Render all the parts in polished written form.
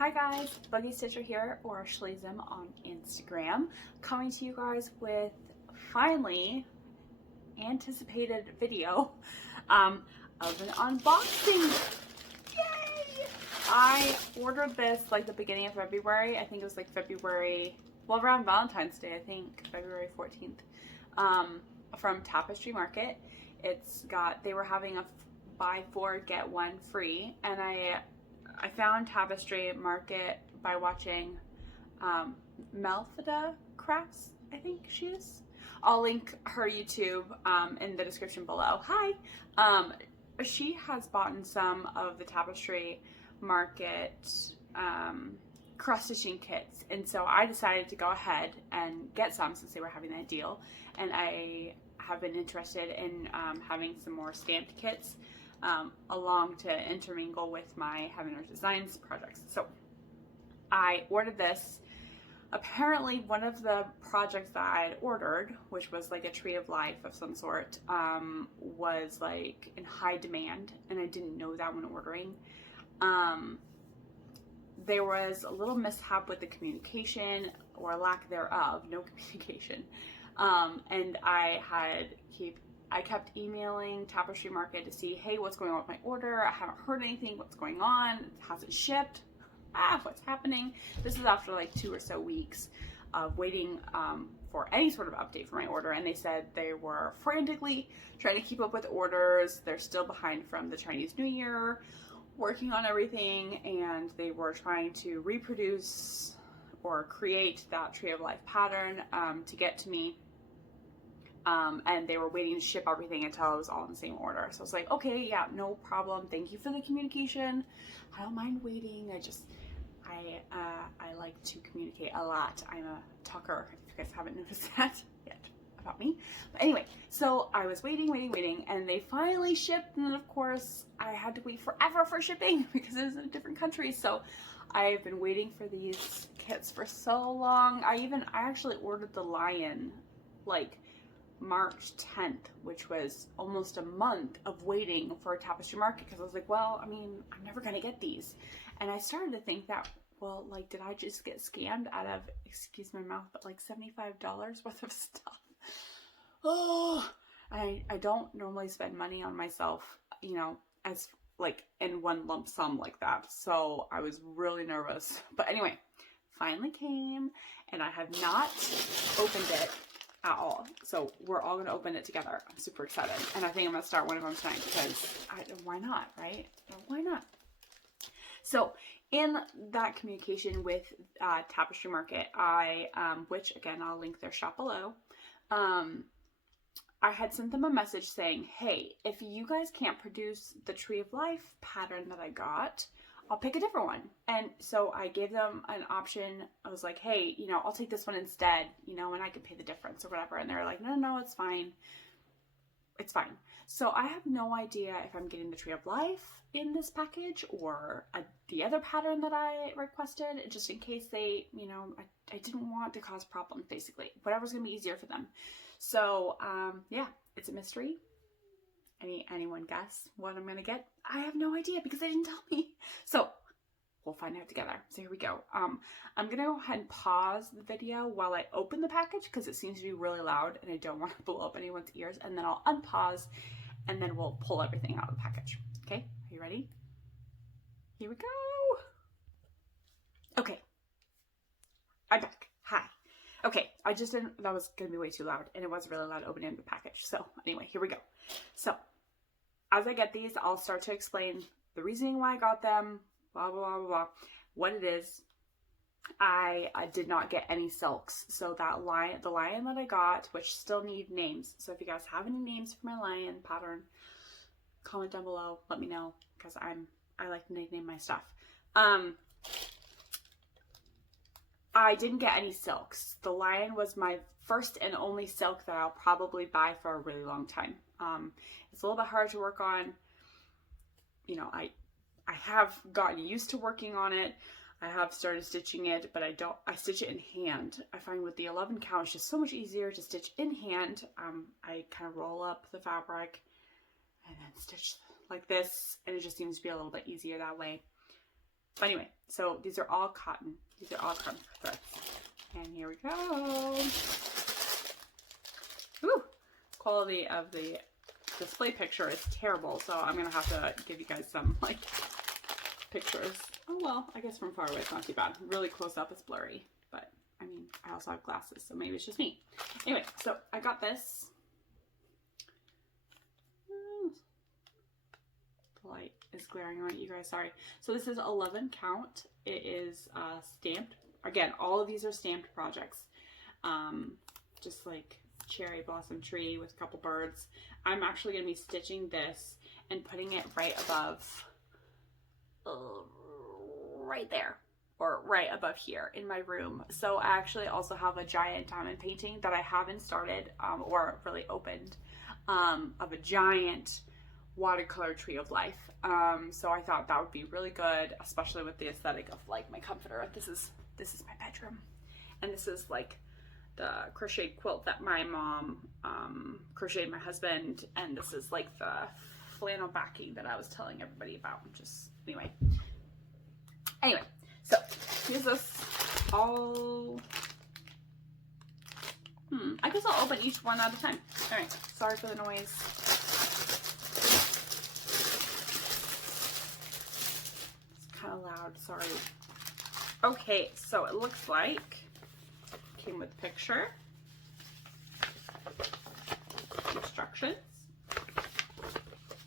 Hi guys, Buggy Stitcher here, or Schleesem on Instagram, coming to you guys with finally anticipated video of an unboxing. Yay! I ordered this like the beginning of February. I think it was like February, well, around Valentine's Day, I think February 14th, from Tapestrymarket. They were having a buy four get one free, and I found Tapestrymarket by watching Mafalda Crafts, I think she is. I'll link her YouTube in the description below. Hi! She has bought some of the Tapestrymarket cross stitching kits, and so I decided to go ahead and get some since they were having that deal, and I have been interested in having some more stamped kits along to intermingle with my Heaven Earth Designs projects. So I ordered this. Apparently one of the projects that I had ordered, which was like a tree of life of some sort, was like in high demand, and I didn't know that when ordering. There was a little mishap with the communication, or lack thereof, no communication, and I kept emailing Tapestrymarket to see, hey, what's going on with my order? I haven't heard anything. What's going on? Has it shipped? What's happening? This is after like 2 or so weeks of waiting for any sort of update for my order, and they said they were frantically trying to keep up with orders. They're still behind from the Chinese New Year, working on everything, and they were trying to reproduce or create that Tree of Life pattern to get to me. And they were waiting to ship everything until it was all in the same order. So I was like, okay, yeah, no problem. Thank you for the communication. I don't mind waiting. I like to communicate a lot. I'm a talker, if you guys haven't noticed that yet about me. But anyway, so I was waiting, and they finally shipped. And then of course I had to wait forever for shipping because it was in a different country. So I've been waiting for these kits for so long. I actually ordered the lion like March 10th, which was almost a month of waiting for a Tapestrymarket, because I was like, well, I mean, I'm never gonna get these. And I started to think that, well, like, did I just get scammed out of, excuse my mouth, but like $75 worth of stuff? Oh, I don't normally spend money on myself, you know, as like in one lump sum like that. So I was really nervous. But anyway, finally came, and I have not opened it at all. So we're all gonna open it together. I'm super excited, and I think I'm gonna start one of them tonight because why not, right? Why not? So in that communication with Tapestrymarket, which again I'll link their shop below, I had sent them a message saying, hey, if you guys can't produce the Tree of Life pattern that I got, I'll pick a different one. And so I gave them an option. I was like, hey, you know, I'll take this one instead, you know, and I could pay the difference or whatever. And they're like, no, it's fine. It's fine. So I have no idea if I'm getting the Tree of Life in this package or the other pattern that I requested, just in case they, you know, I didn't want to cause problems, basically. Whatever's going to be easier for them. So, yeah, it's a mystery. Anyone guess what I'm gonna get? I have no idea because they didn't tell me. So we'll find out together. So here we go. I'm gonna go ahead and pause the video while I open the package because it seems to be really loud and I don't want to blow up anyone's ears. And then I'll unpause and then we'll pull everything out of the package. Okay, are you ready? Here we go. Okay, I'm back. Hi. Okay, that was gonna be way too loud, and it was really loud opening the package. So anyway, here we go. So as I get these, I'll start to explain the reasoning why I got them, blah, blah, blah, blah, what it is. I did not get any silks. So the lion that I got, which still need names. So if you guys have any names for my lion pattern, comment down below, let me know, because I like to name my stuff. I didn't get any silks. The lion was my first and only silk that I'll probably buy for a really long time. It's a little bit hard to work on. You know, I have gotten used to working on it. I have started stitching it, but I stitch it in hand. I find with the 11 count, it's just so much easier to stitch in hand. I kind of roll up the fabric and then stitch like this, and it just seems to be a little bit easier that way. But anyway, so these are all cotton. These are all cotton threads. And here we go. Woo! Quality of the display picture is terrible, so I'm gonna have to give you guys some like pictures. Oh well, I guess from far away it's not too bad. Really close up it's blurry, but I mean I also have glasses, so maybe it's just me. Anyway, so I got this. The light is glaring on you guys, sorry. So this is 11 count. It is stamped. Again, all of these are stamped projects. Just like cherry blossom tree with a couple birds. I'm actually going to be stitching this and putting it right above, right there, or right above here in my room. So I actually also have a giant diamond painting that I haven't started or really opened of a giant watercolor tree of life. So I thought that would be really good, especially with the aesthetic of like my comforter. This is my bedroom, and this is like the crocheted quilt that my mom crocheted my husband, and this is like the flannel backing that I was telling everybody about. Just anyway, so here's this all. I guess I'll open each one at a time. All right, sorry for the noise. It's kind of loud, sorry. Okay, so it looks like came with a picture, instructions,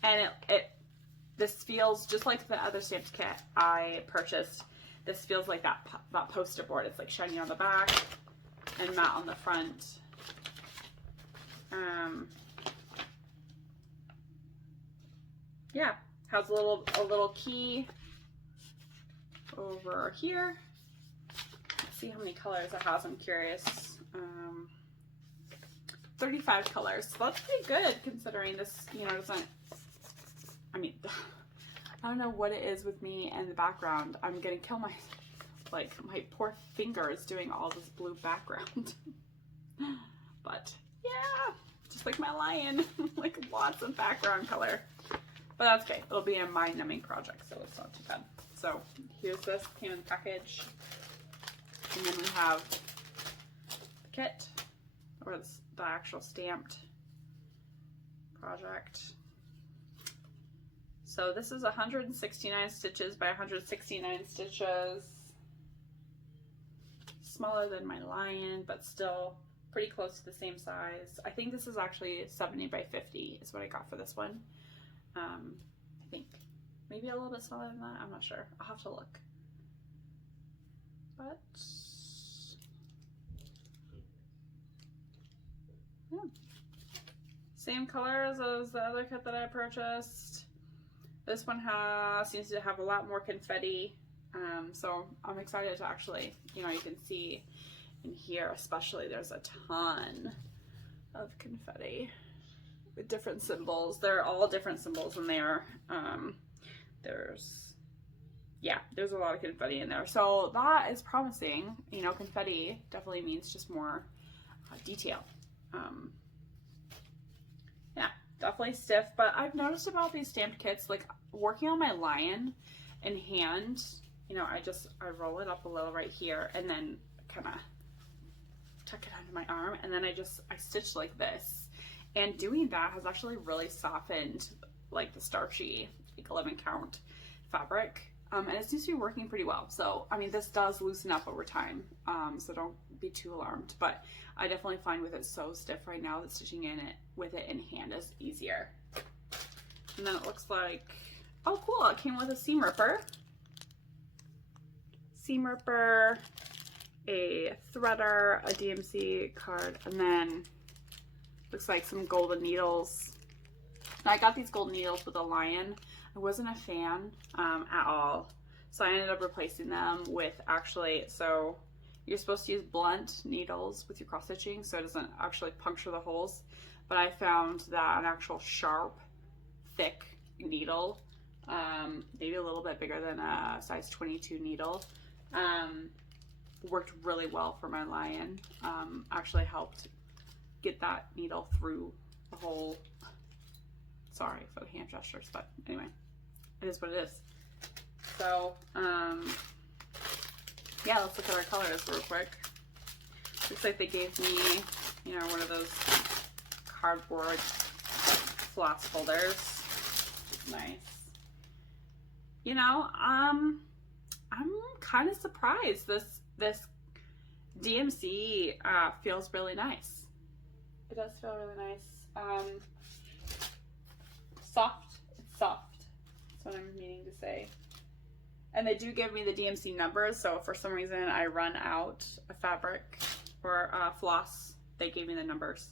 and this feels just like the other stamped kit I purchased. This feels like that poster board. It's like shiny on the back and matte on the front. Yeah, has a little key over here. Let's see how many colors it has. I'm curious. 35 colors. So that's pretty good considering this, you know, doesn't. I mean, I don't know what it is with me and the background. I'm gonna kill my poor fingers doing all this blue background. But yeah, just like my lion, like lots of background color. But that's okay. It'll be a mind-numbing project, so it's not too bad. So here's this, came in the package. And then we have the kit, or the actual stamped project. So this is 169 stitches by 169 stitches. Smaller than my lion, but still pretty close to the same size. I think this is actually 70 by 50 is what I got for this one. I think maybe a little bit smaller than that. I'm not sure. I'll have to look. But yeah, same colors as the other kit that I purchased. This one seems to have a lot more confetti. So I'm excited to actually, you know, you can see in here especially there's a ton of confetti with different symbols. They're all different symbols in there. There's a lot of confetti in there. So that is promising. You know, confetti definitely means just more detail. Yeah, definitely stiff. But I've noticed about these stamped kits, like working on my lion in hand, you know, I roll it up a little right here and then kind of tuck it under my arm, and then I stitch like this. And doing that has actually really softened like the starchy, like 11 count fabric. And it seems to be working pretty well. So, I mean, this does loosen up over time. So don't be too alarmed, but I definitely find with it so stiff right now that stitching with it in hand is easier. And then it looks like, oh cool, it came with a seam ripper. Seam ripper, a threader, a DMC card, and then looks like some golden needles. Now, I got these golden needles with a lion. I wasn't a fan at all, so I ended up replacing them with so you're supposed to use blunt needles with your cross stitching so it doesn't actually puncture the holes, but I found that an actual sharp, thick needle, maybe a little bit bigger than a size 22 needle, worked really well for my lion. Actually helped get that needle through the hole. Sorry for the hand gestures, but anyway, it is what it is. So, yeah, let's look at our colors real quick. Looks like they gave me, you know, one of those cardboard floss folders. Nice. You know, I'm kind of surprised. This DMC feels really nice. It does feel really nice. Soft. It's soft. That's what I'm meaning to say. And they do give me the DMC numbers, so if for some reason I run out of fabric or floss, they gave me the numbers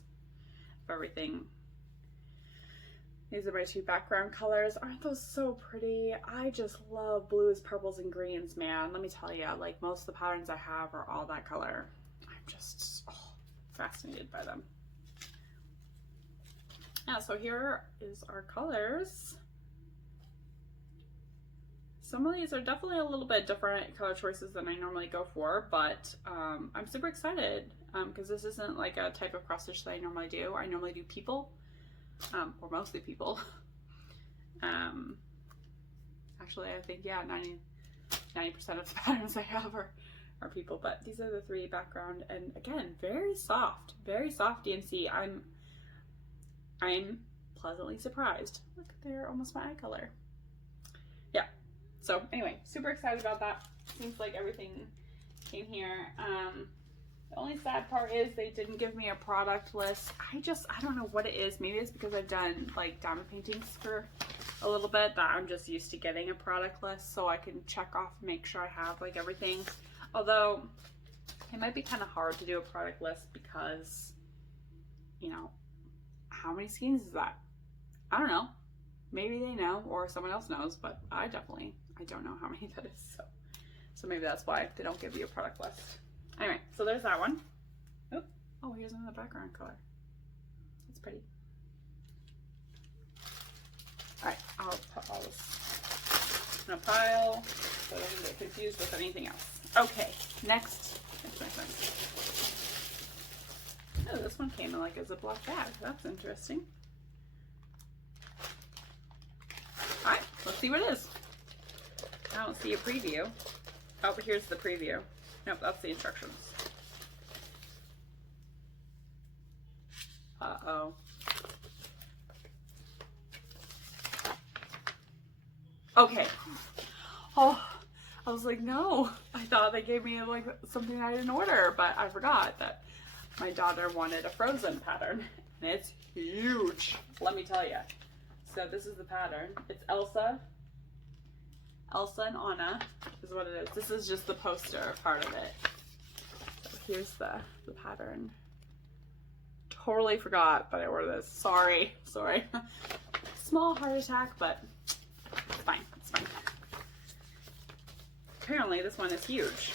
of everything. These are my two background colors. Aren't those so pretty? I just love blues, purples, and greens, man. Let me tell you, like most of the patterns I have are all that color. I'm just fascinated by them. Yeah, so here is our colors. Some of these are definitely a little bit different color choices than I normally go for, but I'm super excited because this isn't like a type of cross stitch that I normally do. I normally do people, or mostly people. Actually, I think, yeah, 90% of the patterns I have are people, but these are the three background, and again, very soft DMC. I'm pleasantly surprised. Look, they're almost my eye color. Yeah. So anyway, super excited about that. Seems like everything came here. The only sad part is they didn't give me a product list. I don't know what it is. Maybe it's because I've done like diamond paintings for a little bit that I'm just used to getting a product list so I can check off and make sure I have like everything. Although it might be kind of hard to do a product list because, you know, how many skeins is that? I don't know. Maybe they know or someone else knows, but I don't know how many that is. So maybe that's why they don't give you a product list. Anyway, so there's that one. Oh, here's another background color. That's pretty. All right, I'll put all this in a pile so I don't get confused with anything else. Okay, next. Oh, this one came in like a Ziploc bag. That's interesting. All right, let's see what it is. I don't see a preview. Oh, here's the preview. Nope, that's the instructions. Uh-oh. Okay. Oh, I was like, no. I thought they gave me like something I didn't order, but I forgot that my daughter wanted a Frozen pattern. And it's huge, let me tell you. So this is the pattern. It's Elsa and Anna is what it is. This is just the poster part of it. So here's the pattern. Totally forgot that I ordered this. Sorry. Small heart attack, but it's fine. It's fine. Apparently this one is huge.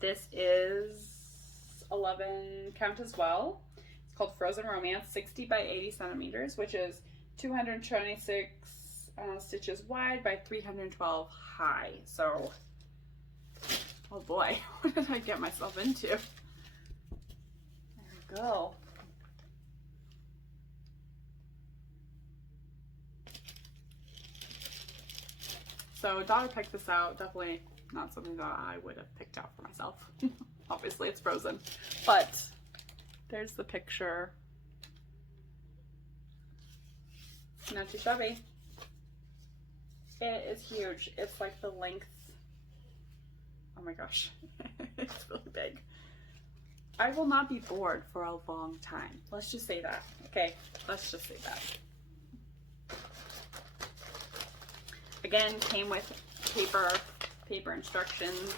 This is 11 count as well. It's called Frozen Romance, 60 by 80 centimeters, which is 226 stitches wide by 312 high. So, oh boy, what did I get myself into? There we go. So daughter picked this out. Definitely not something that I would have picked out for myself. Obviously it's Frozen, but there's the picture. Not too shabby. It is huge. It's like the length. Oh my gosh, it's really big. I will not be bored for a long time. Let's just say that. Okay, let's just say that. Again, came with paper instructions.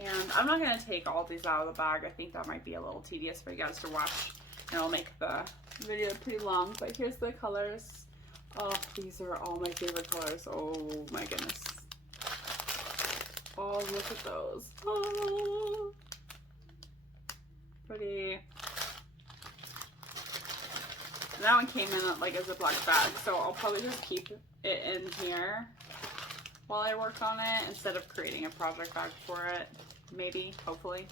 And I'm not going to take all these out of the bag. I think that might be a little tedious for you guys to watch. And it'll make the video pretty long. But here's the colors. Oh, these are all my favorite colors. Oh my goodness. Oh, look at those. Oh, pretty. And that one came in like a Ziploc bag, so I'll probably just keep it in here while I work on it instead of creating a project bag for it. Maybe, hopefully.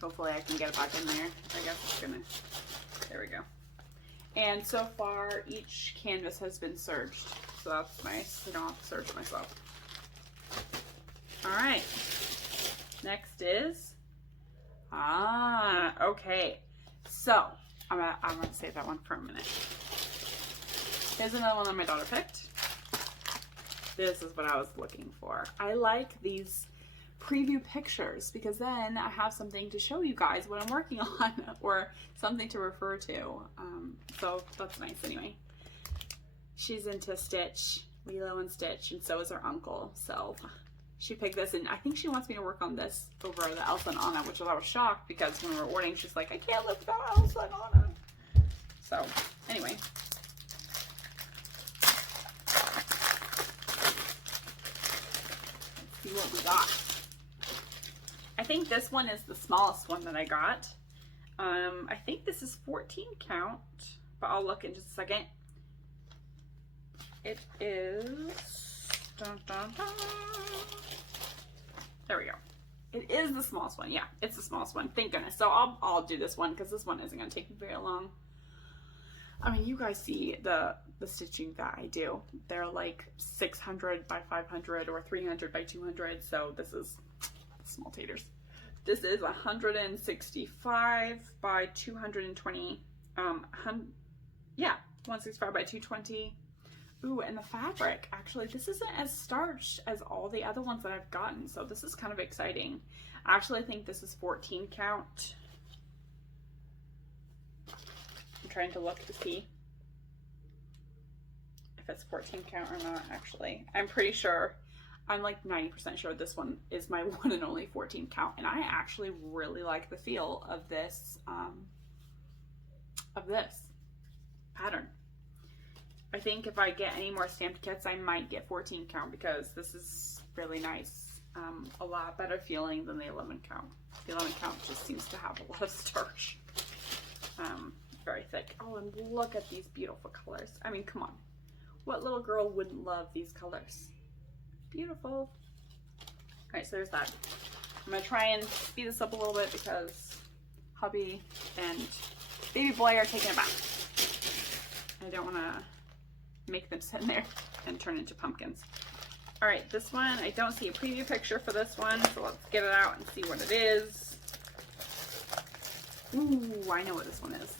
Hopefully I can get it back in there. I guess it's gonna, there we go. And so far, each canvas has been serged. So that's nice. I don't have to serge it myself. All right. Next is, okay. So I'm gonna save that one for a minute. Here's another one that my daughter picked. This is what I was looking for. I like these preview pictures because then I have something to show you guys what I'm working on or something to refer to. So that's nice anyway. She's into Stitch, Lilo and Stitch, and so is her uncle. So she picked this, and I think she wants me to work on this over the Elsa and Anna, which I was shocked because when we were ordering, she's like, I can't live without Elsa and Anna. So anyway. Let's see what we got. I think this one is the smallest one that I got. I think this is 14 count, but I'll look in just a second. It is, dun, dun, dun. There we go. It is the smallest one. Yeah, it's the smallest one. Thank goodness. So I'll do this one because this one isn't going to take me very long. I mean, you guys see the stitching that I do. They're like 600 by 500 or 300 by 200. So this is small taters. This is 165 by 220. Yeah, 165 by 220. Ooh, and the fabric, actually, this isn't as starched as all the other ones that I've gotten, so this is kind of exciting. I actually think this is 14 count. I'm trying to look to see if it's 14 count or not, actually. I'm pretty sure, I'm like 90% sure this one is my one and only 14 count, and I actually really like the feel of this pattern. I think if I get any more stamped kits, I might get 14 count because this is really nice. A lot better feeling than the 11 count. The 11 count just seems to have a lot of starch. Very thick. Oh, and look at these beautiful colors. I mean, come on. What little girl wouldn't love these colors? Beautiful. All right, so there's that. I'm gonna try and speed this up a little bit because hubby and baby boy are taking a bath. I don't wanna make them sit in there and turn into pumpkins. All right, this one, I don't see a preview picture for this one, so let's get it out and see what it is. Ooh, I know what this one is.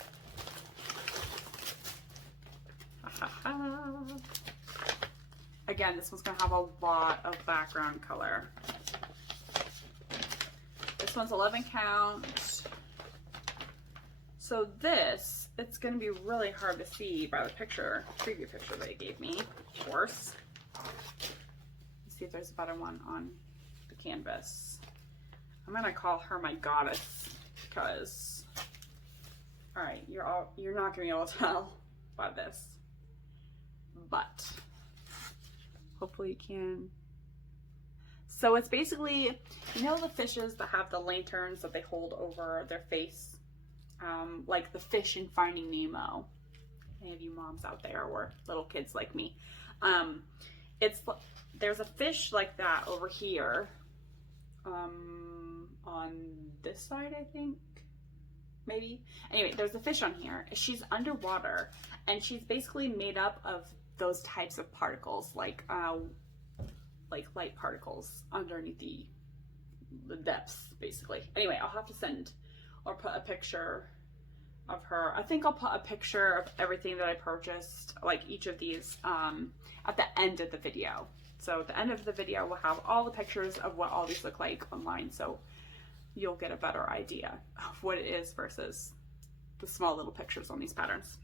Again, this one's gonna have a lot of background color. This one's 11 count. So this, it's going to be really hard to see by the picture, preview picture they gave me, of course. Let's see if there's a better one on the canvas. I'm going to call her my goddess because, all right, you're not going to be able to tell by this, but hopefully you can. So it's basically, you know the fishes that have the lanterns that they hold over their face? Like the fish in Finding Nemo. Any of you moms out there or little kids like me. There's a fish like that over here. On this side, I think. Maybe. Anyway, there's a fish on here. She's underwater and she's basically made up of those types of particles, like light particles underneath the depths, basically. Anyway, I'll have to send or put a picture of her. I think I'll put a picture of everything that I purchased, like each of these, at the end of the video. So at the end of the video, we'll have all the pictures of what all these look like online, so you'll get a better idea of what it is versus the small little pictures on these patterns.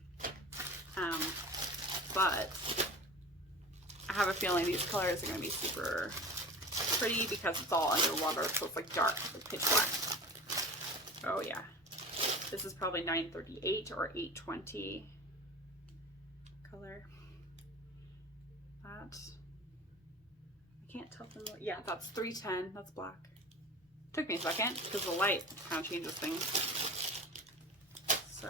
But I have a feeling these colors are going to be super pretty because it's all underwater, so it's like dark, like pitch black. Oh yeah. This is probably 938 or 820 color. That, I can't tell from the, yeah, that's 310, that's black. Took me a second because the light kind of changes things. So,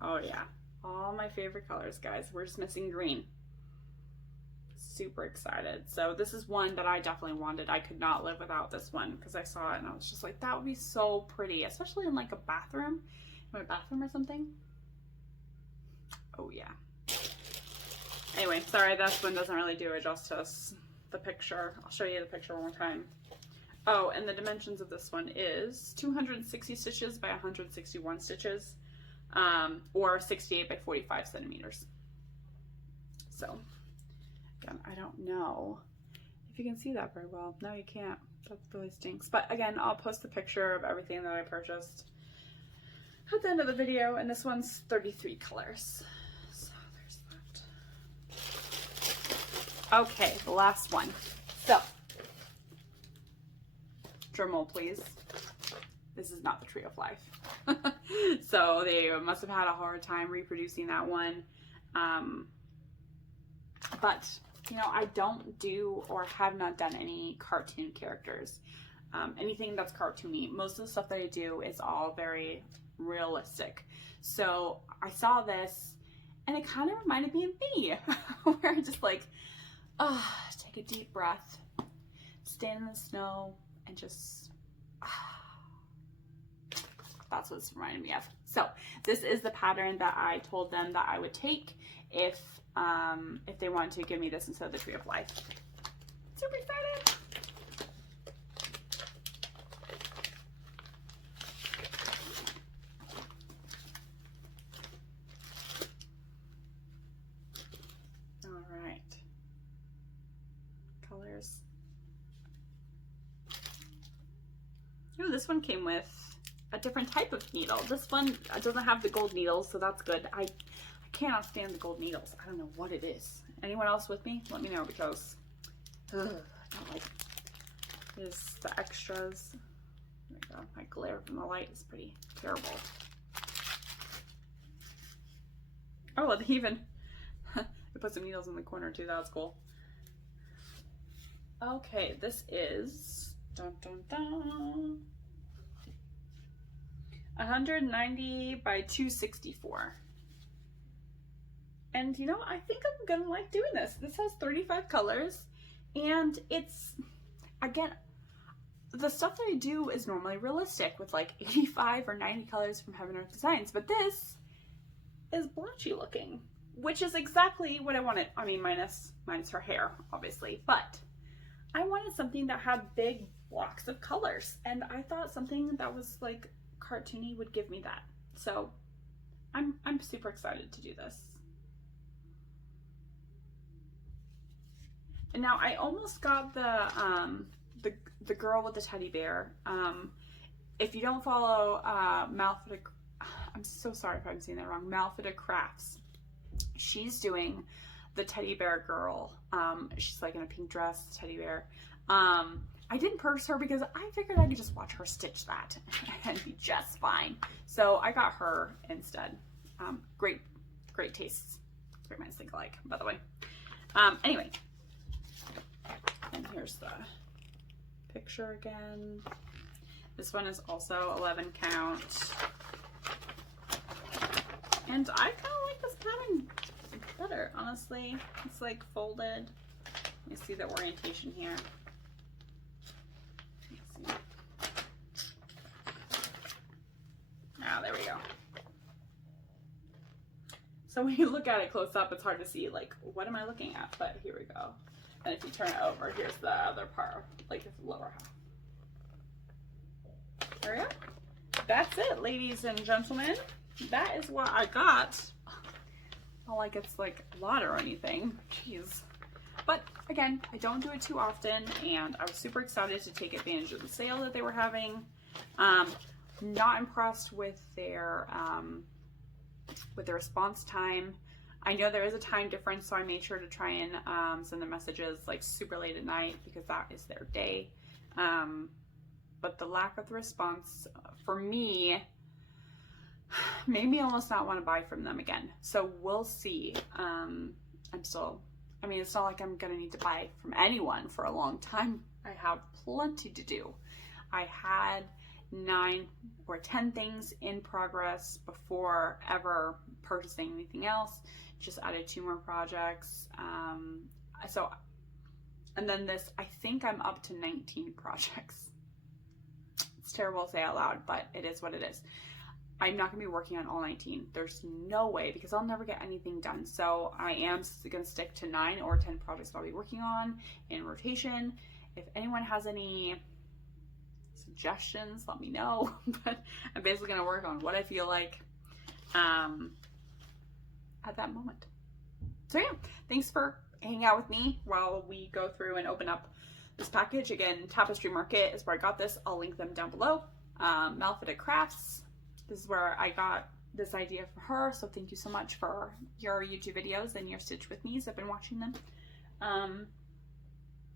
oh yeah, all my favorite colors, guys. We're just missing green. Super excited. So this is one that I definitely wanted. I could not live without this one because I saw it and I was just like, that would be so pretty, especially in like a bathroom, in my bathroom or something. Oh yeah. Anyway, sorry, this one doesn't really do it justice. The picture, I'll show you the picture one more time. Oh, and the dimensions of this one is 260 stitches by 161 stitches, or 68 by 45 centimeters. So, again, I don't know if you can see that very well. No, you can't. That really stinks. But again, I'll post the picture of everything that I purchased at the end of the video, and this one's 33 colors. So there's that. Okay, the last one. So, drum roll please. This is not the Tree of Life. So they must have had a hard time reproducing that one. But, you know, I don't do or have not done any cartoon characters. Anything that's cartoony. Most of the stuff that I do is all very realistic. So I saw this and it kind of reminded me of me. Where I'm just like, take a deep breath, stand in the snow, and just, that's what it's reminding me of. So this is the pattern that I told them that I would take if they wanted to give me this instead of the Tree of Life. Super excited. All right. Colors. Ooh, this one came with a different type of needle. This one doesn't have the gold needles, so that's good. I cannot stand the gold needles. I don't know what it is. Anyone else with me? Let me know, because I don't like it. Is the extras. There we go. My glare from the light is pretty terrible. Oh, well, they even they put some needles in the corner too. That was cool. Okay, this is dun dun dun. 190 by 264. And you know, I think I'm gonna like doing this. This has 35 colors, and it's, again, the stuff that I do is normally realistic with like 85 or 90 colors from Heaven Earth Designs, but this is blotchy looking, which is exactly what I wanted. I mean, minus her hair, obviously, but I wanted something that had big blocks of colors, and I thought something that was like cartoony would give me that. So I'm super excited to do this. And now I almost got the girl with the teddy bear. If you don't follow Mafalda, I'm so sorry if I'm saying that wrong, Mafalda Crafts, she's doing the teddy bear girl. She's like in a pink dress, teddy bear. I didn't purchase her because I figured I could just watch her stitch that and be just fine. So I got her instead. Great tastes. Great minds think alike, by the way. Anyway, and here's the picture again. This one is also 11 count. And I kind of like this pattern better, honestly. It's like folded. Let me see the orientation here. There we go. So when you look at it close up, it's hard to see, like, what am I looking at? But here we go. And if you turn it over, here's the other part, like the lower half. There we go. That's it, ladies and gentlemen. That is what I got. Not like it's like a lot or anything. Jeez. But again, I don't do it too often, and I was super excited to take advantage of the sale that they were having. Not impressed with their response time. I know there is a time difference, so I made sure to try and send the messages like super late at night because that is their day. But the lack of the response for me made me almost not want to buy from them again. So we'll see. I mean, it's not like I'm gonna need to buy from anyone for a long time. I have plenty to do. I had 9 or 10 things in progress before ever purchasing anything else. Just added 2 more projects. And then this, I think I'm up to 19 projects. It's terrible to say out loud, but it is what it is. I'm not going to be working on all 19. There's no way, because I'll never get anything done. So I am going to stick to 9 or 10 projects that I'll be working on in rotation. If anyone has any suggestions, let me know. But I'm basically going to work on what I feel like at that moment. So yeah, thanks for hanging out with me while we go through and open up this package. Again, Tapestrymarket is where I got this. I'll link them down below. Mafalda Crafts, this is where I got this idea for her. So thank you so much for your YouTube videos and your Stitch With Me's. I've been watching them.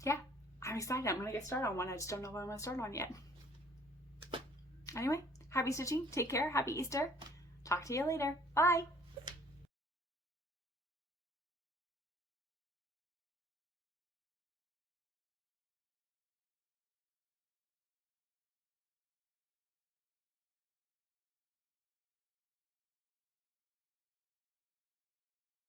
Yeah, I'm excited. I'm going to get started on one. I just don't know what I'm going to start on yet. Anyway, happy stitching. Take care. Happy Easter. Talk to you later. Bye.